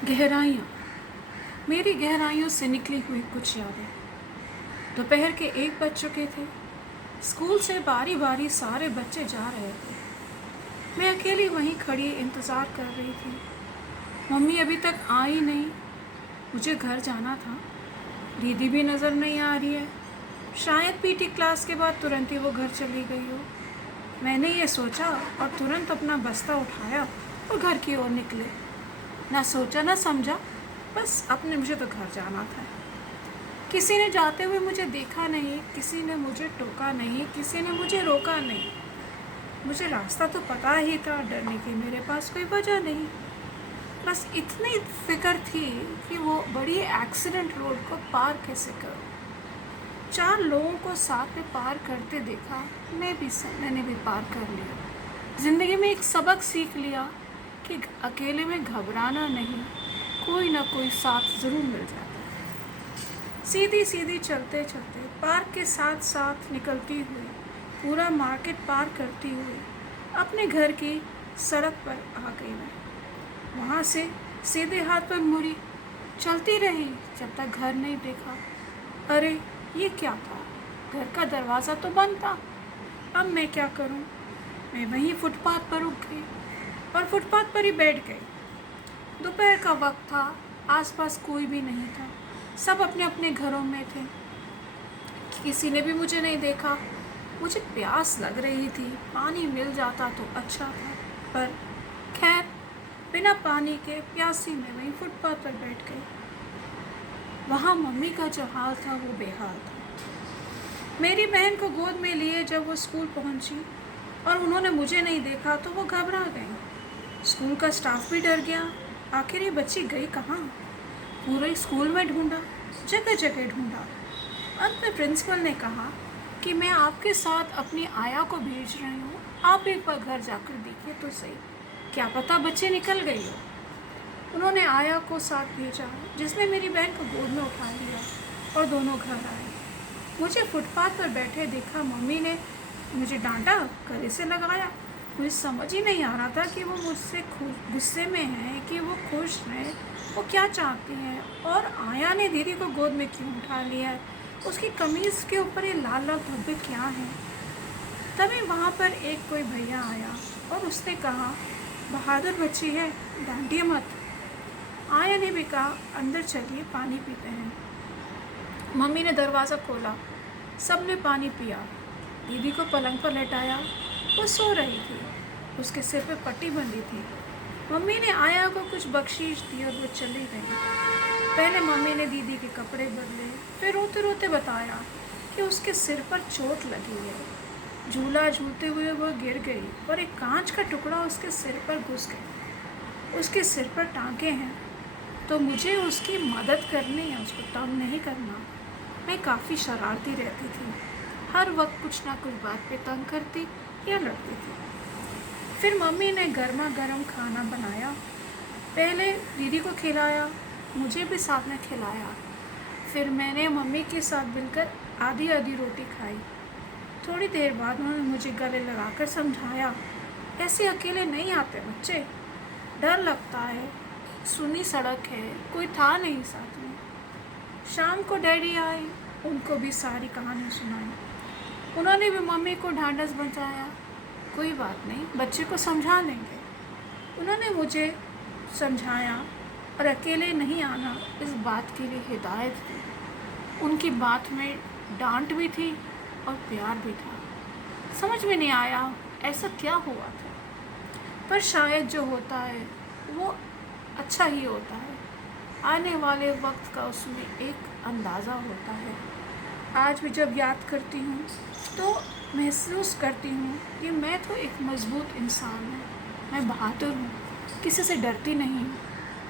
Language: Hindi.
गहराइयाँ। मेरी गहराइयों से निकली हुई कुछ यादें। दोपहर के 1 बज चुके थे। स्कूल से बारी बारी सारे बच्चे जा रहे थे। मैं अकेली वहीं खड़ी इंतज़ार कर रही थी। मम्मी अभी तक आई नहीं। मुझे घर जाना था। दीदी भी नज़र नहीं आ रही है। शायद पीटी क्लास के बाद तुरंत ही वो घर चली गई हो। मैंने ये सोचा और तुरंत अपना बस्ता उठाया और घर की ओर निकले। ना सोचा ना समझा, बस अपने मुझे तो घर जाना था। किसी ने जाते हुए मुझे देखा नहीं, किसी ने मुझे टोका नहीं, किसी ने मुझे रोका नहीं। मुझे रास्ता तो पता ही था, डरने की मेरे पास कोई वजह नहीं। बस इतनी फिक्र थी कि वो बड़ी एक्सीडेंट रोड को पार कैसे करूं। 4 लोगों को साथ में पार करते देखा, मैंने भी पार कर लिया। ज़िंदगी में एक सबक सीख लिया कि अकेले में घबराना नहीं, कोई ना कोई साथ ज़रूर मिल जाता है। सीधी सीधी चलते चलते पार्क के साथ साथ निकलती हुई, पूरा मार्केट पार करती हुई अपने घर की सड़क पर आ गई। मैं वहाँ से सीधे हाथ पर मुड़ी, चलती रही जब तक घर नहीं देखा। अरे ये क्या था? घर का दरवाज़ा तो बंद था। अब मैं क्या करूँ? मैं वहीं फुटपाथ पर रुक गई और फुटपाथ पर ही बैठ गई। दोपहर का वक्त था, आसपास कोई भी नहीं था। सब अपने अपने घरों में थे। किसी ने भी मुझे नहीं देखा। मुझे प्यास लग रही थी, पानी मिल जाता तो अच्छा था, पर खैर बिना पानी के प्यासी मैं वहीं फुटपाथ पर बैठ गई। वहाँ मम्मी का जो हाल था वो बेहाल था। मेरी बहन को गोद में लिए जब वो स्कूल पहुँची और उन्होंने मुझे नहीं देखा तो वो घबरा गई। स्कूल का स्टाफ भी डर गया। आखिर ये बच्ची गई कहाँ? पूरे स्कूल में ढूंढा, जगह जगह ढूंढा। अंत में प्रिंसिपल ने कहा कि मैं आपके साथ अपनी आया को भेज रही हूँ, आप एक बार घर जाकर देखिए तो सही, क्या पता बच्चे निकल गई हो। उन्होंने आया को साथ भेजा, जिसने मेरी बहन को गोद में उठा लिया और दोनों घर आए। मुझे फुटपाथ पर बैठे देखा मम्मी ने मुझे डांटा, गले से लगाया। मुझे समझ ही नहीं आ रहा था कि वो मुझसे गुस्से में हैं कि वो खुश हैं, वो क्या चाहती हैं। और आया ने दीदी को गोद में क्यों उठा लिया है? उसकी कमीज़ के ऊपर ये लाल लाल धब्बे क्या हैं? तभी वहाँ पर एक कोई भैया आया और उसने कहा, बहादुर बच्ची है, डांटिए मत। आया ने भी कहा, अंदर चलिए पानी पीते हैं। मम्मी ने दरवाज़ा खोला, सब ने पानी पिया। दीदी को पलंग पर लेटाया, वो सो रही थी, उसके सिर पे पट्टी बंधी थी। मम्मी ने आया को कुछ बख्शीश दी और वो चली गई। पहले मम्मी ने दीदी के कपड़े बदले, फिर रोते रोते बताया कि उसके सिर पर चोट लगी है। झूला झूलते हुए वह गिर गई और एक कांच का टुकड़ा उसके सिर पर घुस गया। उसके सिर पर टाँके हैं, तो मुझे उसकी मदद करनी है, उसको तंग नहीं करना। मैं काफ़ी शरारती रहती थी, हर वक्त कुछ ना कुछ बात पे तंग करती या लड़ती थी। फिर मम्मी ने गर्मा गर्म खाना बनाया। पहले दीदी को खिलाया, मुझे भी साथ में खिलाया। फिर मैंने मम्मी के साथ मिलकर आधी आधी रोटी खाई। थोड़ी देर बाद उन्होंने मुझे गले लगाकर समझाया, ऐसे अकेले नहीं आते बच्चे, डर लगता है, सुनी सड़क है, कोई था नहीं साथ में। शाम को डैडी आए, उनको भी सारी कहानी सुनाई। उन्होंने भी मम्मी को ढांढस बंधाया, कोई बात नहीं, बच्चे को समझा लेंगे। उन्होंने मुझे समझाया और अकेले नहीं आना इस बात के लिए हिदायत दी। उनकी बात में डांट भी थी और प्यार भी था। समझ में नहीं आया ऐसा क्या हुआ था, पर शायद जो होता है वो अच्छा ही होता है। आने वाले वक्त का उसमें एक अंदाज़ा होता है। आज भी जब याद करती हूँ तो महसूस करती हूँ कि मैं तो एक मज़बूत इंसान हूँ, मैं बहादुर हूँ, किसी से डरती नहीं हूँ।